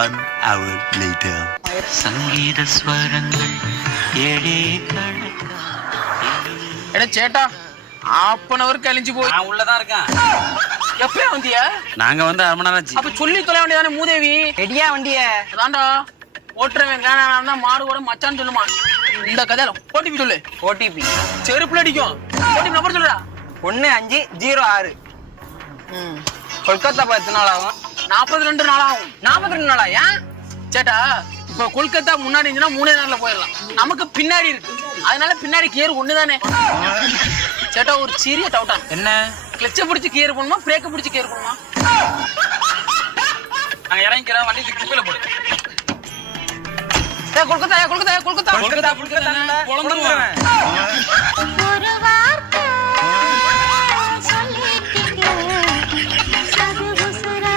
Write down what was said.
1 hour later. சங்கீத ஸ்வரங்கள் ஏழே கணக்கா. எடா சேட்டா, 1/2 கழிஞ்சு போய் நான் உள்ளதான் இருக்கேன். எப்பயா வந்தியா? நாங்க வந்து 1/2 மணி நேரம் ஆச்சு. அப்ப சொல்லி தொலை வேண்டியதானே மூதேவி. ரெடியா வண்டிய? அதான்டா ஓட்டுறவன் வேணா மாடு கூட மச்சான்னு சொல்லுமா. இந்த கதையில ஓடிபி சொல்லு. ஓடிபி செருப்புல அடிக்கும். ஓடிபி நம்பர் சொல்லுடா. 1506. கொல்கத்தா போய் எத்தனை நாள் ஆகும்? 42 நாள் ஆகும். 42 நாளா? ஏன் சேட்டா, இப்ப கொல்கத்தா முன்னாடி இருந்துச்சுன்னா 3 நாள்ல போயிடலாம். நமக்கு பின்னாடி இருக்கு, அதனால பின்னாடி கியர் ஒண்ணுதானே. சேட்டா, ஒரு சிறிய டவுட்டா. என்ன? கிளச்ச பிடிச்சி கியர் பண்ணுமா, பிரேக்க பிடிச்சி கியர் பண்ணுமா? நாங்க இறங்கிக்கிறோம், வண்டி குப்பையில போடு. கொல்கத்தா கொல்கத்தா கொல்கத்தா கொல்கத்தா பொழந்துருவேன்.